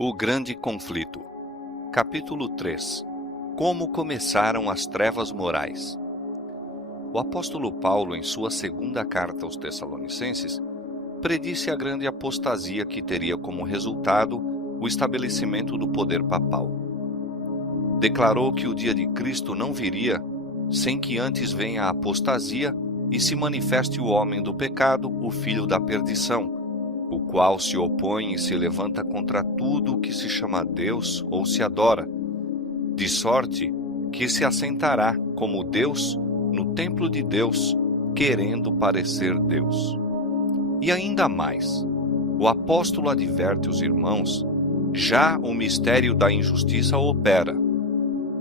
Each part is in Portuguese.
O Grande Conflito. Capítulo 3. Como começaram as trevas morais. O apóstolo Paulo, em sua segunda carta aos Tessalonicenses, predisse a grande apostasia que teria como resultado o estabelecimento do poder papal. Declarou que o dia de Cristo não viria sem que antes venha a apostasia e se manifeste o homem do pecado, o filho da perdição, o qual se opõe e se levanta contra tudo o que se chama Deus ou se adora, de sorte que se assentará como Deus no templo de Deus, querendo parecer Deus. E ainda mais, o apóstolo adverte os irmãos, já o mistério da injustiça opera.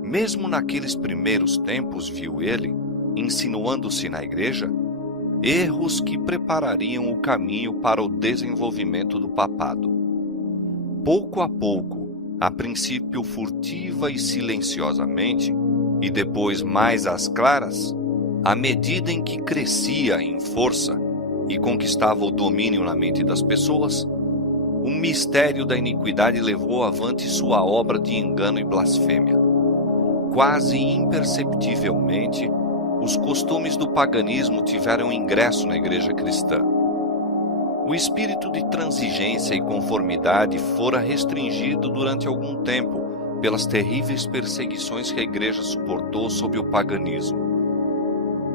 Mesmo naqueles primeiros tempos, viu ele, insinuando-se na igreja, erros que preparariam o caminho para o desenvolvimento do papado. Pouco a pouco, a princípio furtiva e silenciosamente, e depois mais às claras, à medida em que crescia em força e conquistava o domínio na mente das pessoas, o mistério da iniquidade levou avante sua obra de engano e blasfêmia. Quase imperceptivelmente, os costumes do paganismo tiveram ingresso na igreja cristã. O espírito de transigência e conformidade fora restringido durante algum tempo pelas terríveis perseguições que a igreja suportou sob o paganismo.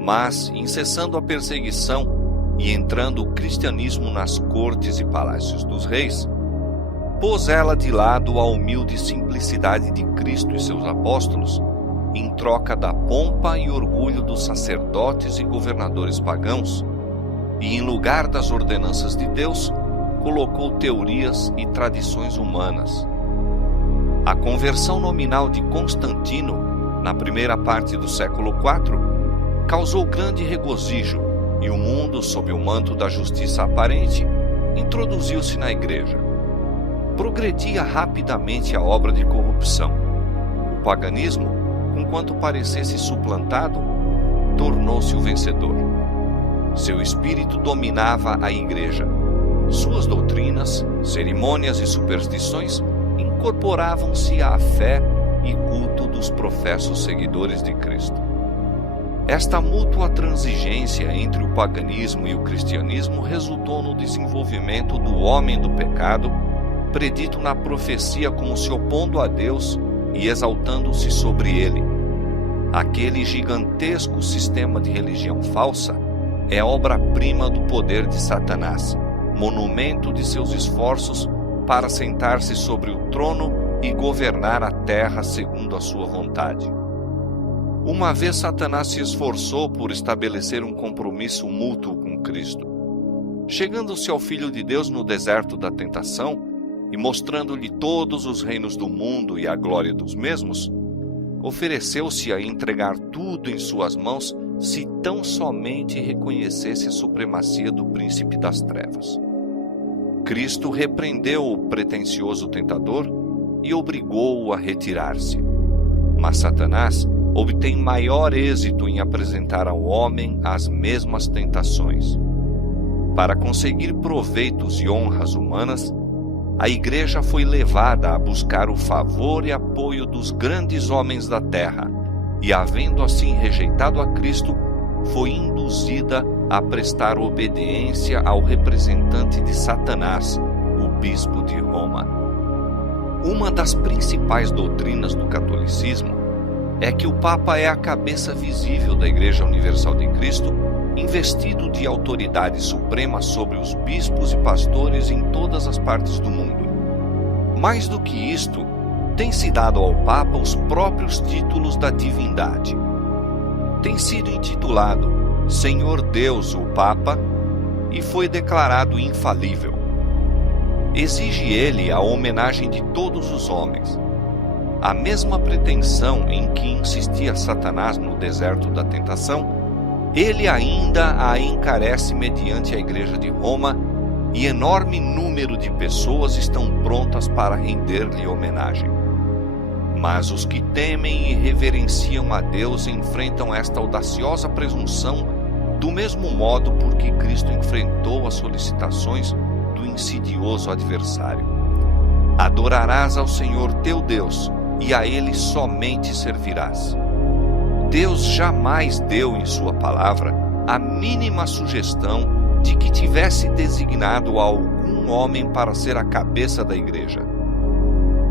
Mas, incessando a perseguição e entrando o cristianismo nas cortes e palácios dos reis, pôs ela de lado a humilde simplicidade de Cristo e seus apóstolos, em troca da pompa e orgulho dos sacerdotes e governadores pagãos, e em lugar das ordenanças de Deus, colocou teorias e tradições humanas. A conversão nominal de Constantino, na primeira parte do século IV, causou grande regozijo, e o mundo, sob o manto da justiça aparente, introduziu-se na igreja. Progredia rapidamente a obra de corrupção. O paganismo, conquanto parecesse suplantado, tornou-se o vencedor. Seu espírito dominava a igreja. Suas doutrinas, cerimônias e superstições incorporavam-se à fé e culto dos professos seguidores de Cristo. Esta mútua transigência entre o paganismo e o cristianismo resultou no desenvolvimento do homem do pecado, predito na profecia como se opondo a Deus e exaltando-se sobre ele. Aquele gigantesco sistema de religião falsa é obra-prima do poder de Satanás, monumento de seus esforços para sentar-se sobre o trono e governar a terra segundo a sua vontade. Uma vez Satanás se esforçou por estabelecer um compromisso mútuo com Cristo. Chegando-se ao Filho de Deus no deserto da tentação, e mostrando-lhe todos os reinos do mundo e a glória dos mesmos, ofereceu-se a entregar tudo em suas mãos se tão somente reconhecesse a supremacia do príncipe das trevas. Cristo repreendeu o pretensioso tentador e obrigou-o a retirar-se. Mas Satanás obtém maior êxito em apresentar ao homem as mesmas tentações. Para conseguir proveitos e honras humanas, a igreja foi levada a buscar o favor e apoio dos grandes homens da terra, e havendo assim rejeitado a Cristo, foi induzida a prestar obediência ao representante de Satanás, o bispo de Roma. Uma das principais doutrinas do catolicismo é que o Papa é a cabeça visível da Igreja Universal de Cristo, investido de autoridade suprema sobre os bispos e pastores em todas as partes do mundo. Mais do que isto, tem-se dado ao Papa os próprios títulos da divindade. Tem sido intitulado Senhor Deus o Papa e foi declarado infalível. Exige ele a homenagem de todos os homens. A mesma pretensão em que insistia Satanás no deserto da tentação, ele ainda a encarece mediante a Igreja de Roma, e enorme número de pessoas estão prontas para render-lhe homenagem. Mas os que temem e reverenciam a Deus enfrentam esta audaciosa presunção do mesmo modo por que Cristo enfrentou as solicitações do insidioso adversário. Adorarás ao Senhor teu Deus, e a Ele somente servirás. Deus jamais deu em sua palavra a mínima sugestão de que tivesse designado algum homem para ser a cabeça da igreja.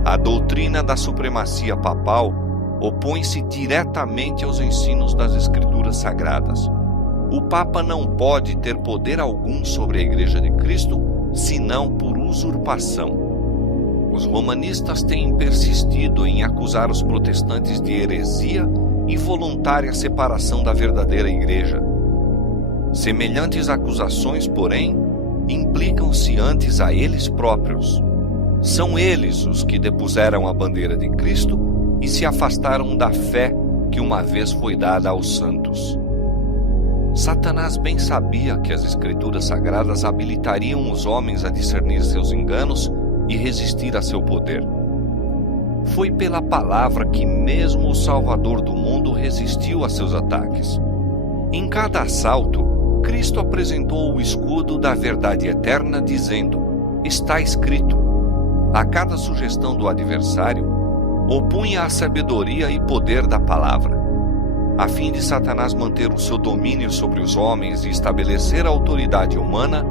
A doutrina da supremacia papal opõe-se diretamente aos ensinos das Escrituras Sagradas. O Papa não pode ter poder algum sobre a Igreja de Cristo, senão por usurpação. Os romanistas têm persistido em acusar os protestantes de heresia e voluntária separação da verdadeira Igreja. Semelhantes acusações, porém, implicam-se antes a eles próprios. São eles os que depuseram a bandeira de Cristo e se afastaram da fé que uma vez foi dada aos santos. Satanás bem sabia que as Escrituras Sagradas habilitariam os homens a discernir seus enganos e resistir a seu poder. Foi pela palavra que mesmo o Salvador do mundo resistiu a seus ataques. Em cada assalto, Cristo apresentou o escudo da verdade eterna, dizendo: está escrito. A cada sugestão do adversário, opunha a sabedoria e poder da palavra. A fim de Satanás manter o seu domínio sobre os homens e estabelecer a autoridade humana,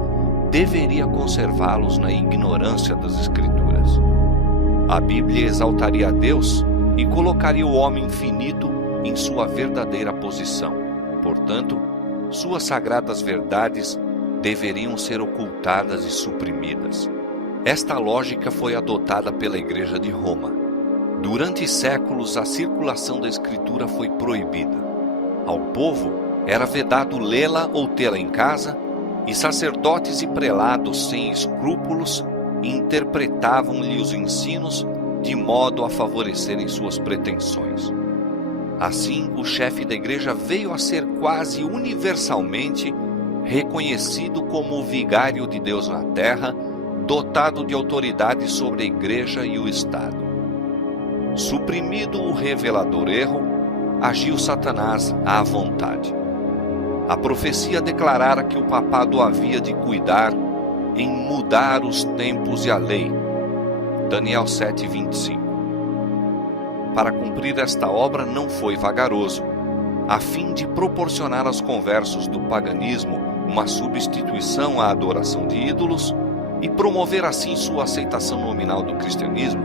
deveria conservá-los na ignorância das Escrituras. A Bíblia exaltaria a Deus e colocaria o homem finito em sua verdadeira posição. Portanto, suas sagradas verdades deveriam ser ocultadas e suprimidas. Esta lógica foi adotada pela Igreja de Roma. Durante séculos, a circulação da Escritura foi proibida. Ao povo era vedado lê-la ou tê-la em casa, e sacerdotes e prelados sem escrúpulos interpretavam-lhe os ensinos de modo a favorecerem suas pretensões. Assim, o chefe da igreja veio a ser quase universalmente reconhecido como o vigário de Deus na terra, dotado de autoridade sobre a igreja e o Estado. Suprimido o revelador erro, agiu Satanás à vontade. A profecia declarara que o papado havia de cuidar em mudar os tempos e a lei. Daniel 7:25. Para cumprir esta obra não foi vagaroso, a fim de proporcionar aos conversos do paganismo uma substituição à adoração de ídolos e promover assim sua aceitação nominal do cristianismo,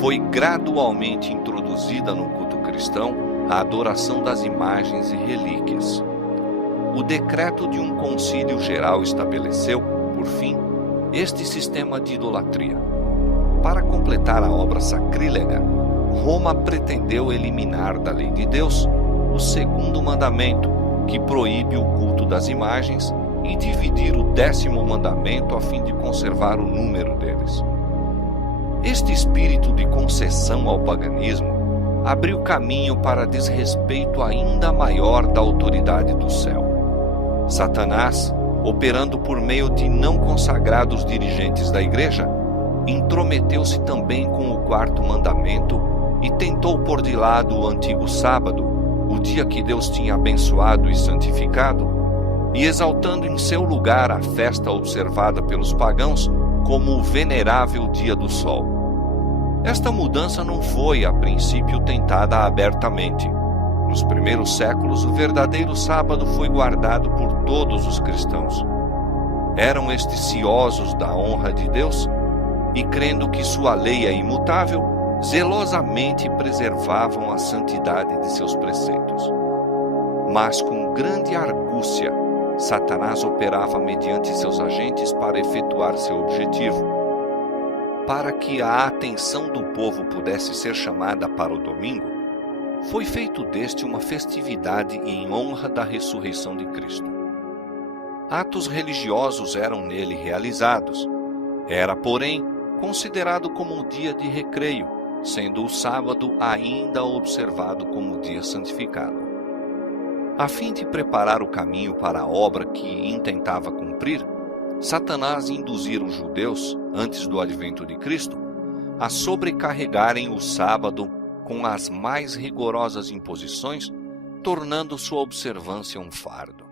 foi gradualmente introduzida no culto cristão a adoração das imagens e relíquias. O decreto de um concílio geral estabeleceu, por fim, este sistema de idolatria. Para completar a obra sacrílega, Roma pretendeu eliminar da lei de Deus o segundo mandamento, que proíbe o culto das imagens, e dividir o 10º mandamento a fim de conservar o número deles. Este espírito de concessão ao paganismo abriu caminho para desrespeito ainda maior da autoridade do céu. Satanás, operando por meio de não consagrados dirigentes da igreja, intrometeu-se também com o 4º mandamento e tentou pôr de lado o antigo sábado, o dia que Deus tinha abençoado e santificado, e exaltando em seu lugar a festa observada pelos pagãos como o venerável dia do sol. Esta mudança não foi, a princípio, tentada abertamente. Nos primeiros séculos, o verdadeiro sábado foi guardado por todos os cristãos. Eram estes ciosos da honra de Deus e, crendo que sua lei é imutável, zelosamente preservavam a santidade de seus preceitos. Mas com grande argúcia, Satanás operava mediante seus agentes para efetuar seu objetivo. Para que a atenção do povo pudesse ser chamada para o domingo, foi feito deste uma festividade em honra da ressurreição de Cristo. Atos religiosos eram nele realizados. Era, porém, considerado como um dia de recreio, sendo o sábado ainda observado como dia santificado. A fim de preparar o caminho para a obra que intentava cumprir, Satanás induzira os judeus, antes do advento de Cristo, a sobrecarregarem o sábado com as mais rigorosas imposições, tornando sua observância um fardo.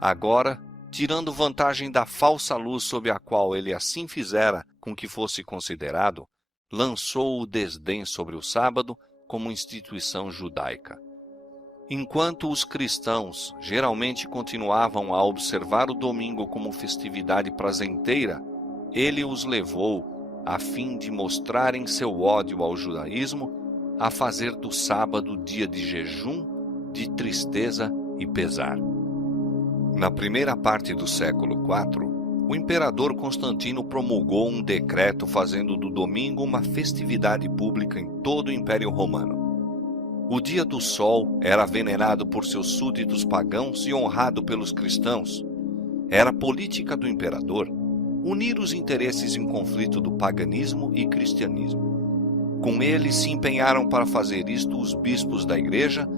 Agora, tirando vantagem da falsa luz sob a qual ele assim fizera com que fosse considerado, lançou o desdém sobre o sábado como instituição judaica. Enquanto os cristãos geralmente continuavam a observar o domingo como festividade prazenteira, ele os levou, a fim de mostrarem seu ódio ao judaísmo, a fazer do sábado dia de jejum, de tristeza e pesar. Na primeira parte do século IV, o imperador Constantino promulgou um decreto fazendo do domingo uma festividade pública em todo o Império Romano. O dia do sol era venerado por seus súditos pagãos e honrado pelos cristãos. Era política do imperador unir os interesses em conflito do paganismo e cristianismo. Com ele se empenharam para fazer isto os bispos da igreja,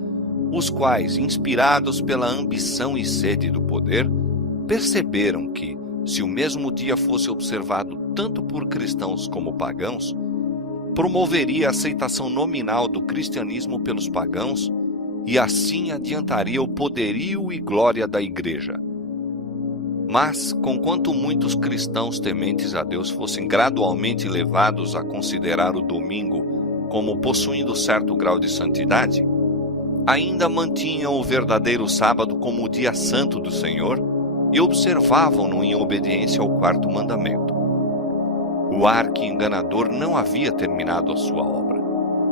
os quais, inspirados pela ambição e sede do poder, perceberam que, se o mesmo dia fosse observado tanto por cristãos como pagãos, promoveria a aceitação nominal do cristianismo pelos pagãos e assim adiantaria o poderio e glória da igreja. Mas, conquanto muitos cristãos tementes a Deus fossem gradualmente levados a considerar o domingo como possuindo certo grau de santidade, ainda mantinham o verdadeiro sábado como o dia santo do Senhor e observavam-no em obediência ao quarto mandamento. O arqui-enganador não havia terminado a sua obra.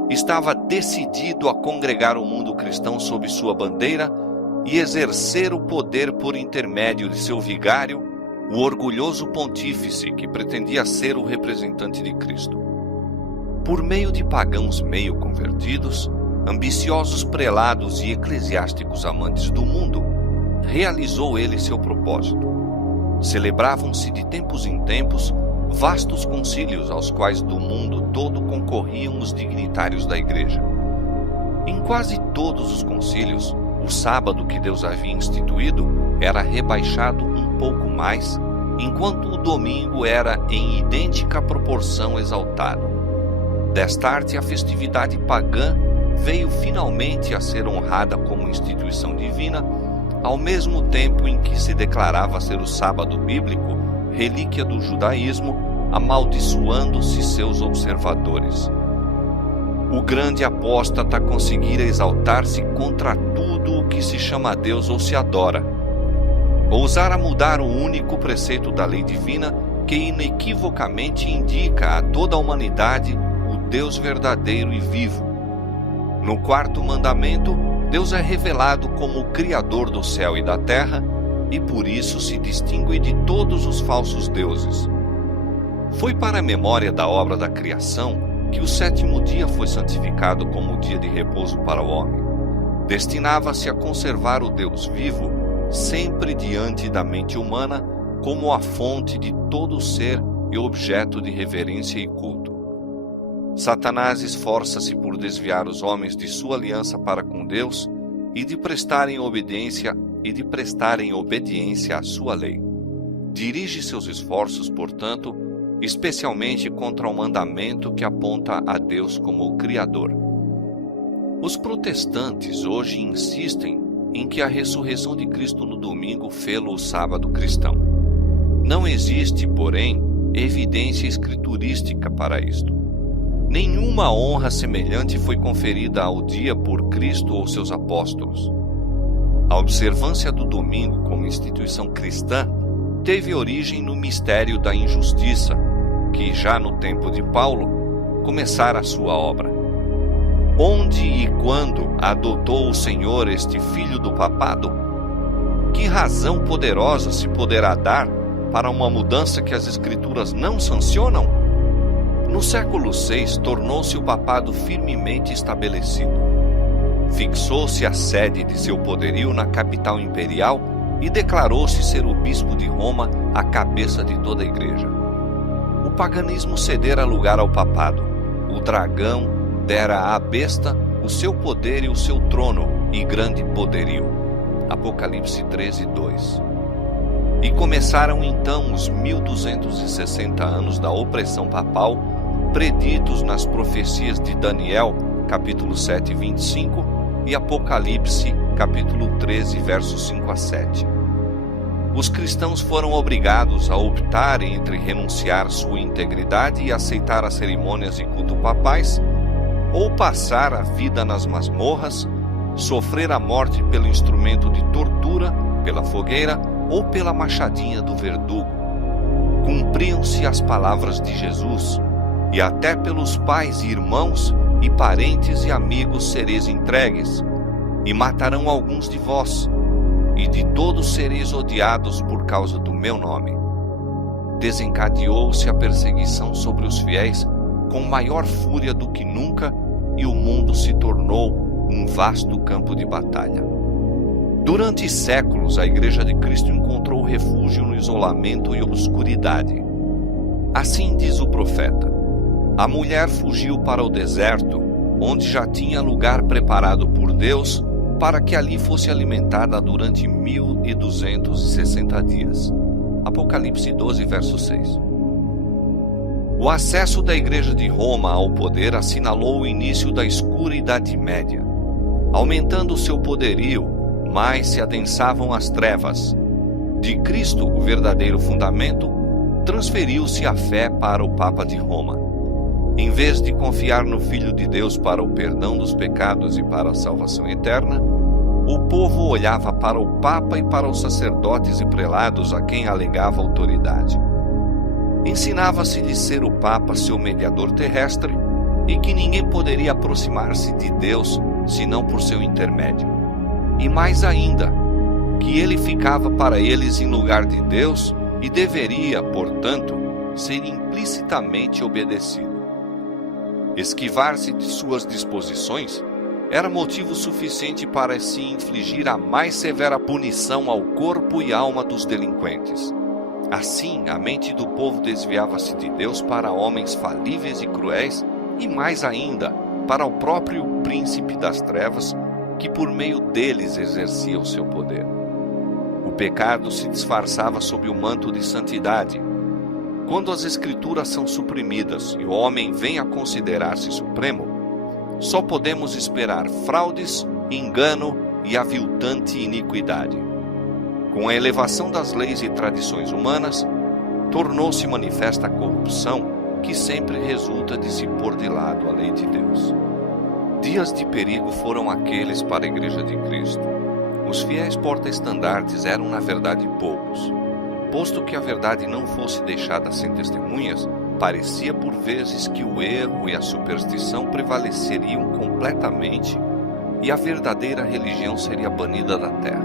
Estava decidido a congregar o mundo cristão sob sua bandeira e exercer o poder por intermédio de seu vigário, o orgulhoso pontífice que pretendia ser o representante de Cristo. Por meio de pagãos meio convertidos, ambiciosos prelados e eclesiásticos amantes do mundo, realizou ele seu propósito. Celebravam-se de tempos em tempos vastos concílios aos quais do mundo todo concorriam os dignitários da igreja. Em quase todos os concílios, o sábado que Deus havia instituído era rebaixado um pouco mais, enquanto o domingo era em idêntica proporção exaltado. Destarte, a festividade pagã veio finalmente a ser honrada como instituição divina, ao mesmo tempo em que se declarava ser o sábado bíblico relíquia do judaísmo, amaldiçoando-se seus observadores. O grande apóstata conseguira exaltar-se contra tudo o que se chama Deus ou se adora. Ousara mudar o único preceito da lei divina que inequivocamente indica a toda a humanidade o Deus verdadeiro e vivo. No quarto mandamento, Deus é revelado como o Criador do céu e da terra e por isso se distingue de todos os falsos deuses. Foi para a memória da obra da criação que o sétimo dia foi santificado como o dia de repouso para o homem. Destinava-se a conservar o Deus vivo sempre diante da mente humana como a fonte de todo ser e objeto de reverência e culto. Satanás esforça-se por desviar os homens de sua aliança para com Deus e de prestarem obediência à sua lei. Dirige seus esforços, portanto, especialmente contra o mandamento que aponta a Deus como o Criador. Os protestantes hoje insistem em que a ressurreição de Cristo no domingo fê-lo o sábado cristão. Não existe, porém, evidência escriturística para isto. Nenhuma honra semelhante foi conferida ao dia por Cristo ou seus apóstolos. A observância do domingo como instituição cristã teve origem no mistério da injustiça, que já no tempo de Paulo começara a sua obra. Onde e quando adotou o Senhor este filho do papado? Que razão poderosa se poderá dar para uma mudança que as Escrituras não sancionam? No século VI, tornou-se o papado firmemente estabelecido. Fixou-se a sede de seu poderio na capital imperial e declarou-se ser o bispo de Roma a cabeça de toda a igreja. O paganismo cedera lugar ao papado. O dragão dera à besta o seu poder e o seu trono e grande poderio. Apocalipse 13:2. E começaram então os 1260 anos da opressão papal, preditos nas profecias de Daniel, capítulo 7, 25, e Apocalipse, capítulo 13, versos 5 a 7. os cristãos foram obrigados a optar entre renunciar sua integridade e aceitar as cerimônias de culto papais, ou passar a vida nas masmorras, sofrer a morte pelo instrumento de tortura, pela fogueira ou pela machadinha do verdugo. Cumpriam-se as palavras de Jesus, e até pelos pais e irmãos e parentes e amigos sereis entregues, e matarão alguns de vós, e de todos sereis odiados por causa do meu nome. Desencadeou-se a perseguição sobre os fiéis com maior fúria do que nunca, e o mundo se tornou um vasto campo de batalha. Durante séculos, a Igreja de Cristo encontrou refúgio no isolamento e obscuridade. Assim diz o profeta: a mulher fugiu para o deserto, onde já tinha lugar preparado por Deus, para que ali fosse alimentada durante 1260 dias. Apocalipse 12, verso 6. O acesso da Igreja de Roma ao poder assinalou o início da escura Idade Média. Aumentando seu poderio, mais se adensavam as trevas. De Cristo, o verdadeiro fundamento, transferiu-se a fé para o Papa de Roma. Em vez de confiar no Filho de Deus para o perdão dos pecados e para a salvação eterna, o povo olhava para o Papa e para os sacerdotes e prelados a quem alegava autoridade. Ensinava-se de ser o Papa seu mediador terrestre e que ninguém poderia aproximar-se de Deus senão por seu intermédio. E mais ainda, que ele ficava para eles em lugar de Deus e deveria, portanto, ser implicitamente obedecido. Esquivar-se de suas disposições era motivo suficiente para se infligir a mais severa punição ao corpo e alma dos delinquentes. Assim, a mente do povo desviava-se de Deus para homens falíveis e cruéis, e mais ainda, para o próprio príncipe das trevas, que por meio deles exercia o seu poder. O pecado se disfarçava sob o manto de santidade. Quando as Escrituras são suprimidas e o homem vem a considerar-se supremo, só podemos esperar fraudes, engano e aviltante iniquidade. Com a elevação das leis e tradições humanas, tornou-se manifesta a corrupção que sempre resulta de se pôr de lado a lei de Deus. Dias de perigo foram aqueles para a Igreja de Cristo. Os fiéis porta-estandartes eram, na verdade, poucos. Posto que a verdade não fosse deixada sem testemunhas, parecia por vezes que o erro e a superstição prevaleceriam completamente e a verdadeira religião seria banida da terra.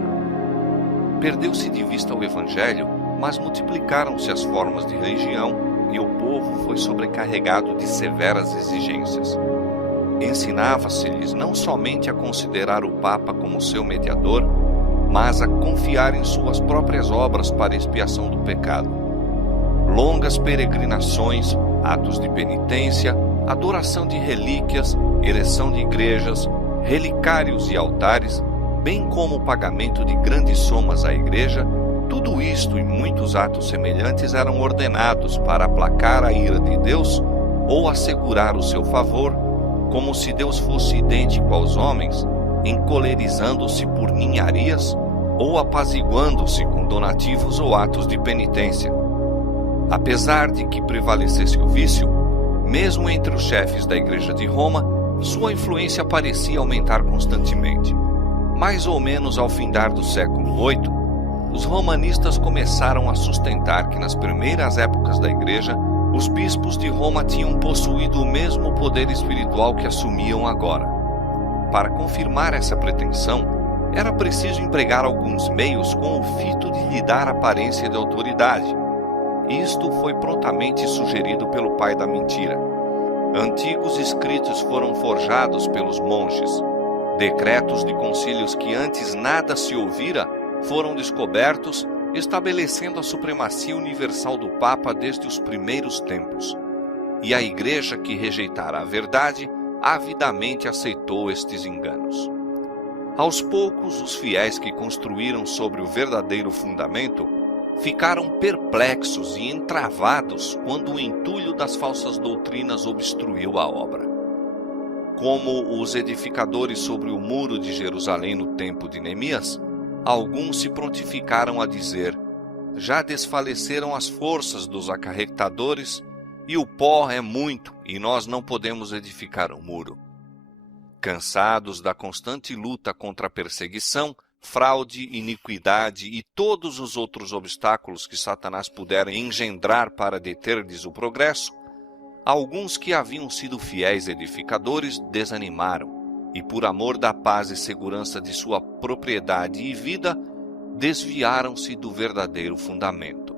Perdeu-se de vista o Evangelho, mas multiplicaram-se as formas de religião e o povo foi sobrecarregado de severas exigências. Ensinava-se-lhes não somente a considerar o Papa como seu mediador, mas a confiar em suas próprias obras para a expiação do pecado. Longas peregrinações, atos de penitência, adoração de relíquias, ereção de igrejas, relicários e altares, bem como o pagamento de grandes somas à igreja, tudo isto e muitos atos semelhantes eram ordenados para aplacar a ira de Deus ou assegurar o seu favor, como se Deus fosse idêntico aos homens, encolerizando-se por ninharias ou apaziguando-se com donativos ou atos de penitência. Apesar de que prevalecesse o vício, mesmo entre os chefes da Igreja de Roma, sua influência parecia aumentar constantemente. Mais ou menos ao findar do século VIII, os romanistas começaram a sustentar que nas primeiras épocas da Igreja, os bispos de Roma tinham possuído o mesmo poder espiritual que assumiam agora. Para confirmar essa pretensão, era preciso empregar alguns meios com o fito de lhe dar aparência de autoridade. Isto foi prontamente sugerido pelo pai da mentira. Antigos escritos foram forjados pelos monges. Decretos de concílios que antes nada se ouvira foram descobertos, estabelecendo a supremacia universal do Papa desde os primeiros tempos. E a Igreja que rejeitara a verdade, avidamente aceitou estes enganos. Aos poucos, os fiéis que construíram sobre o verdadeiro fundamento ficaram perplexos e entravados quando o entulho das falsas doutrinas obstruiu a obra. Como os edificadores sobre o muro de Jerusalém no tempo de Neemias, alguns se prontificaram a dizer: já desfaleceram as forças dos acarretadores, e o pó é muito, e nós não podemos edificar um muro. Cansados da constante luta contra a perseguição, fraude, iniquidade e todos os outros obstáculos que Satanás pudera engendrar para deter-lhes o progresso, alguns que haviam sido fiéis edificadores desanimaram, e por amor da paz e segurança de sua propriedade e vida, desviaram-se do verdadeiro fundamento.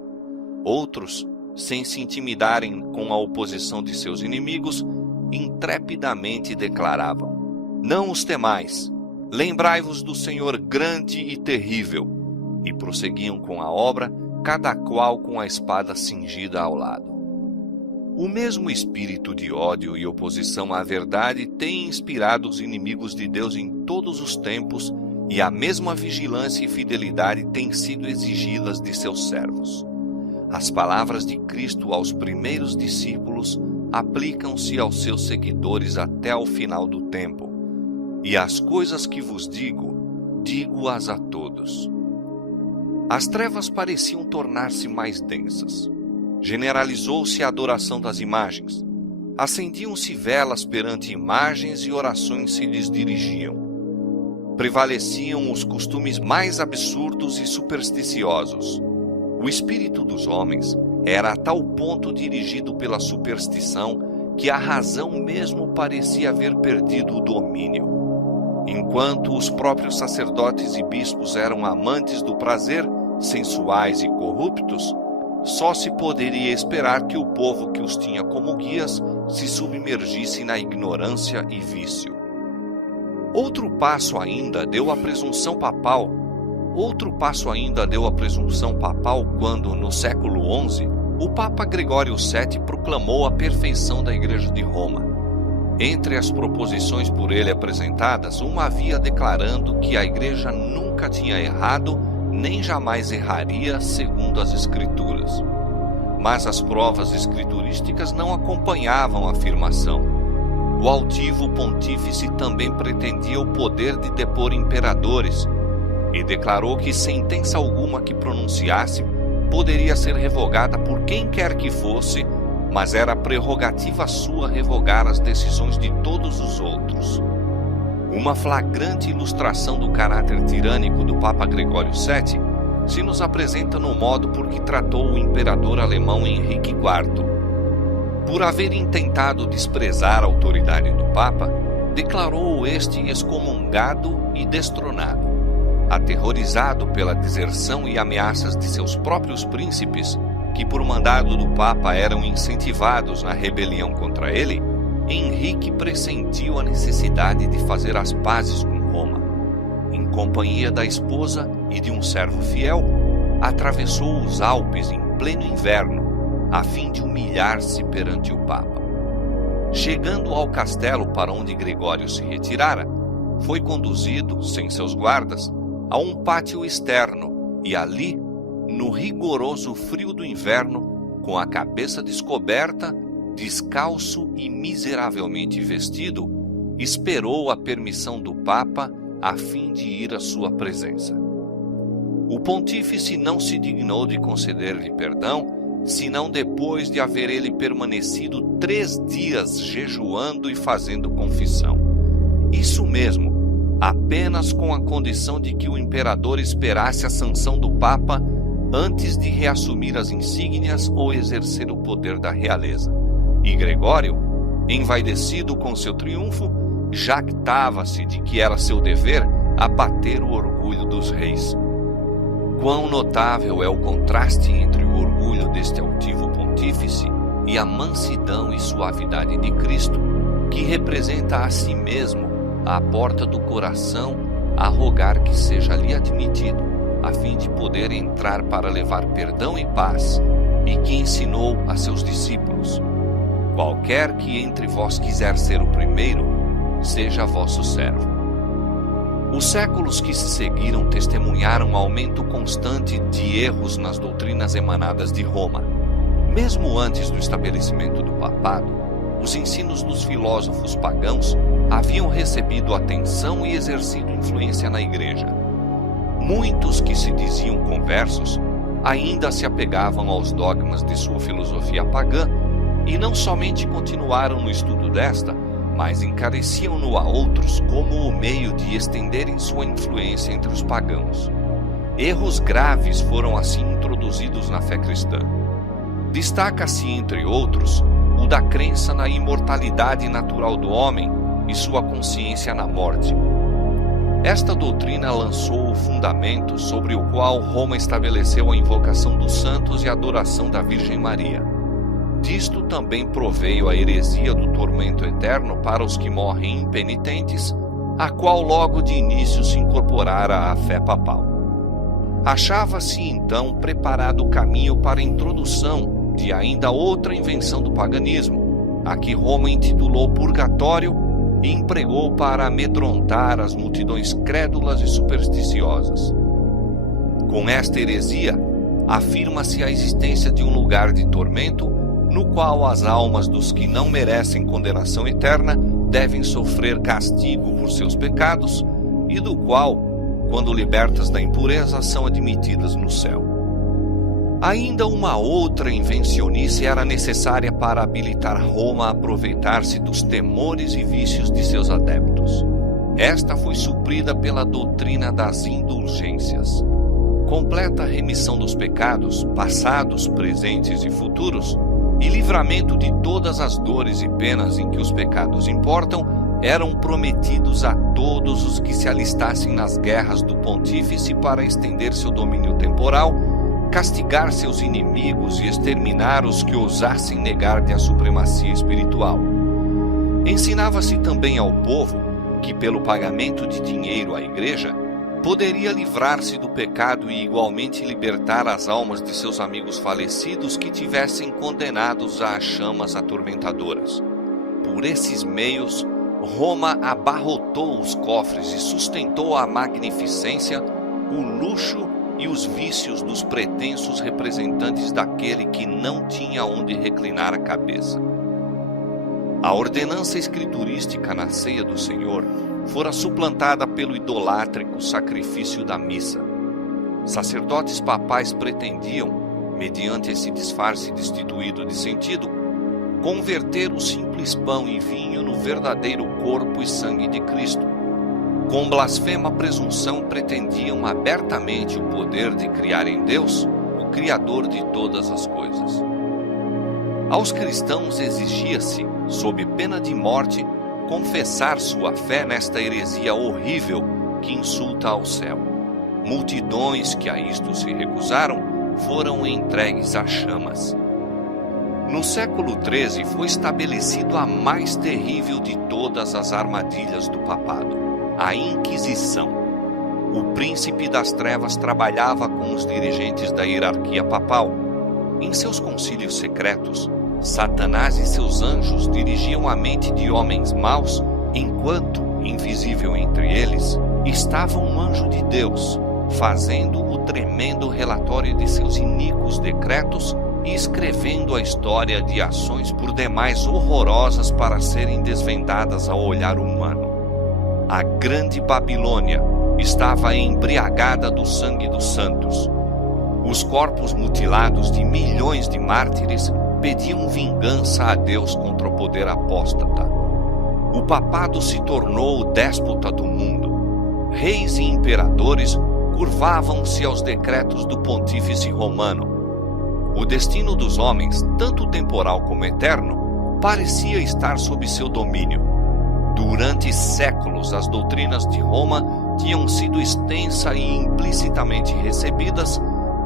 Outros, sem se intimidarem com a oposição de seus inimigos, intrepidamente declaravam: não os temais, lembrai-vos do Senhor grande e terrível, e prosseguiam com a obra, cada qual com a espada cingida ao lado. O mesmo espírito de ódio e oposição à verdade tem inspirado os inimigos de Deus em todos os tempos, e a mesma vigilância e fidelidade têm sido exigidas de seus servos. As palavras de Cristo aos primeiros discípulos aplicam-se aos seus seguidores até ao final do tempo. E as coisas que vos digo, digo-as a todos. As trevas pareciam tornar-se mais densas. Generalizou-se a adoração das imagens. Acendiam-se velas perante imagens e orações se lhes dirigiam. Prevaleciam os costumes mais absurdos e supersticiosos. O espírito dos homens era a tal ponto dirigido pela superstição que a razão mesmo parecia haver perdido o domínio. Enquanto os próprios sacerdotes e bispos eram amantes do prazer, sensuais e corruptos, só se poderia esperar que o povo que os tinha como guias se submergisse na ignorância e vício. Outro passo ainda deu a presunção papal quando, no século XI, o Papa Gregório VII proclamou a perfeição da Igreja de Roma. Entre as proposições por ele apresentadas, uma havia declarando que a Igreja nunca tinha errado, nem jamais erraria, segundo as Escrituras. Mas as provas escriturísticas não acompanhavam a afirmação. O altivo pontífice também pretendia o poder de depor imperadores, e declarou que sentença alguma que pronunciasse poderia ser revogada por quem quer que fosse, mas era prerrogativa sua revogar as decisões de todos os outros. Uma flagrante ilustração do caráter tirânico do Papa Gregório VII se nos apresenta no modo por que tratou o imperador alemão Henrique IV. Por haver intentado desprezar a autoridade do Papa, declarou-o este excomungado e destronado. Aterrorizado pela deserção e ameaças de seus próprios príncipes, que por mandado do Papa eram incentivados na rebelião contra ele, Henrique pressentiu a necessidade de fazer as pazes com Roma. Em companhia da esposa e de um servo fiel, atravessou os Alpes em pleno inverno, a fim de humilhar-se perante o Papa. Chegando ao castelo para onde Gregório se retirara, foi conduzido, sem seus guardas, a um pátio externo e ali, no rigoroso frio do inverno, com a cabeça descoberta, descalço e miseravelmente vestido, esperou a permissão do Papa a fim de ir à sua presença. O pontífice não se dignou de conceder-lhe perdão, senão depois de haver ele permanecido 3 dias jejuando e fazendo confissão. Isso mesmo, apenas com a condição de que o imperador esperasse a sanção do Papa antes de reassumir as insígnias ou exercer o poder da realeza. E Gregório, envaidecido com seu triunfo, jactava-se de que era seu dever abater o orgulho dos reis. Quão notável é o contraste entre o orgulho deste altivo pontífice e a mansidão e suavidade de Cristo, que representa a si mesmo à porta do coração a rogar que seja lhe admitido, a fim de poder entrar para levar perdão e paz, e que ensinou a seus discípulos: qualquer que entre vós quiser ser o primeiro, seja vosso servo. Os séculos que se seguiram testemunharam um aumento constante de erros nas doutrinas emanadas de Roma. Mesmo antes do estabelecimento do papado, os ensinos dos filósofos pagãos haviam recebido atenção e exercido influência na igreja. Muitos que se diziam conversos ainda se apegavam aos dogmas de sua filosofia pagã e não somente continuaram no estudo desta, mas encareciam-no a outros como o meio de estenderem sua influência entre os pagãos. Erros graves foram assim introduzidos na fé cristã. Destaca-se, entre outros, o da crença na imortalidade natural do homem e sua consciência na morte. Esta doutrina lançou o fundamento sobre o qual Roma estabeleceu a invocação dos santos e a adoração da Virgem Maria. Disto também proveio a heresia do tormento eterno para os que morrem impenitentes, a qual logo de início se incorporara à fé papal. Achava-se então preparado o caminho para a introdução de ainda outra invenção do paganismo, a que Roma intitulou purgatório e empregou para amedrontar as multidões crédulas e supersticiosas. Com esta heresia, afirma-se a existência de um lugar de tormento no qual as almas dos que não merecem condenação eterna devem sofrer castigo por seus pecados e do qual, quando libertas da impureza, são admitidas no céu. Ainda uma outra invencionice era necessária para habilitar Roma a aproveitar-se dos temores e vícios de seus adeptos. Esta foi suprida pela doutrina das indulgências. Completa remissão dos pecados, passados, presentes e futuros, e livramento de todas as dores e penas em que os pecados importam, eram prometidos a todos os que se alistassem nas guerras do pontífice para estender seu domínio temporal, castigar seus inimigos e exterminar os que ousassem negar-lhe a supremacia espiritual. Ensinava-se também ao povo que, pelo pagamento de dinheiro à igreja, poderia livrar-se do pecado e igualmente libertar as almas de seus amigos falecidos que tivessem condenados às chamas atormentadoras. Por esses meios, Roma abarrotou os cofres e sustentou a magnificência, o luxo e os vícios dos pretensos representantes daquele que não tinha onde reclinar a cabeça. A ordenança escriturística na ceia do Senhor fora suplantada pelo idolátrico sacrifício da missa. Sacerdotes papais pretendiam, mediante esse disfarce destituído de sentido, converter o simples pão e vinho no verdadeiro corpo e sangue de Cristo. Com blasfema presunção pretendiam abertamente o poder de criar em Deus, o Criador de todas as coisas. Aos cristãos exigia-se, sob pena de morte, confessar sua fé nesta heresia horrível que insulta ao céu. Multidões que a isto se recusaram foram entregues às chamas. No século XIII foi estabelecido a mais terrível de todas as armadilhas do papado, a Inquisição. O príncipe das trevas trabalhava com os dirigentes da hierarquia papal. Em seus concílios secretos, Satanás e seus anjos dirigiam a mente de homens maus, enquanto, invisível entre eles, estava um anjo de Deus, fazendo o tremendo relatório de seus iníquos decretos e escrevendo a história de ações por demais horrorosas para serem desvendadas ao olhar humano. A grande Babilônia estava embriagada do sangue dos santos. Os corpos mutilados de milhões de mártires pediam vingança a Deus contra o poder apóstata. O papado se tornou o déspota do mundo. Reis e imperadores curvavam-se aos decretos do pontífice romano. O destino dos homens, tanto temporal como eterno, parecia estar sob seu domínio. Durante séculos, as doutrinas de Roma tinham sido extensa e implicitamente recebidas,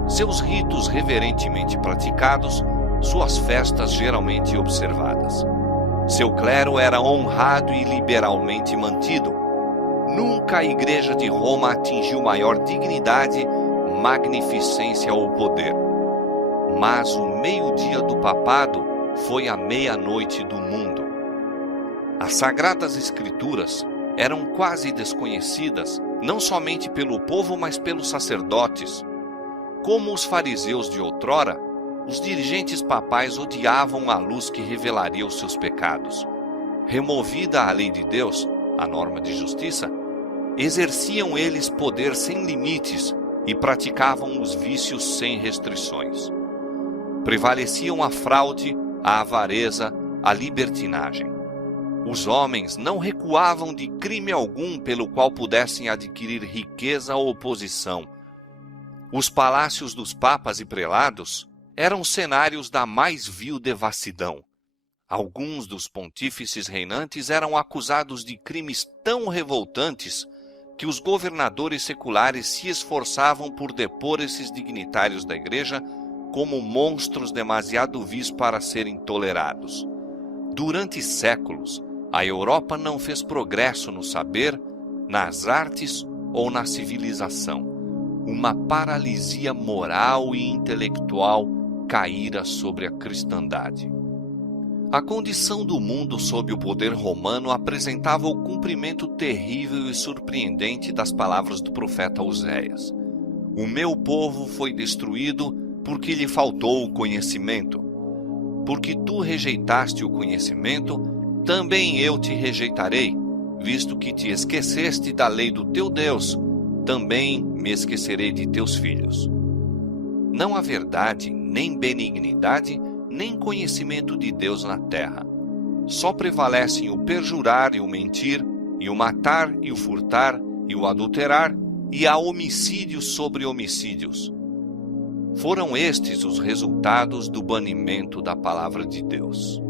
seus ritos reverentemente praticados, suas festas geralmente observadas. Seu clero era honrado e liberalmente mantido. Nunca a Igreja de Roma atingiu maior dignidade, magnificência ou poder. Mas o meio-dia do papado foi a meia-noite do mundo. As Sagradas Escrituras eram quase desconhecidas, não somente pelo povo, mas pelos sacerdotes. Como os fariseus de outrora, os dirigentes papais odiavam a luz que revelaria os seus pecados. Removida a lei de Deus, a norma de justiça, exerciam eles poder sem limites e praticavam os vícios sem restrições. Prevaleciam a fraude, a avareza, a libertinagem. Os homens não recuavam de crime algum pelo qual pudessem adquirir riqueza ou posição. Os palácios dos papas e prelados eram cenários da mais vil devassidão. Alguns dos pontífices reinantes eram acusados de crimes tão revoltantes que os governadores seculares se esforçavam por depor esses dignitários da Igreja como monstros demasiado vis para serem tolerados. Durante séculos, a Europa não fez progresso no saber, nas artes ou na civilização. Uma paralisia moral e intelectual caíra sobre a cristandade. A condição do mundo sob o poder romano apresentava o cumprimento terrível e surpreendente das palavras do profeta Oséias. O meu povo foi destruído porque lhe faltou o conhecimento. Porque tu rejeitaste o conhecimento, também eu te rejeitarei, visto que te esqueceste da lei do teu Deus, também me esquecerei de teus filhos. Não há verdade, nem benignidade, nem conhecimento de Deus na terra. Só prevalecem o perjurar e o mentir, e o matar e o furtar, e o adulterar, e há homicídios sobre homicídios. Foram estes os resultados do banimento da palavra de Deus.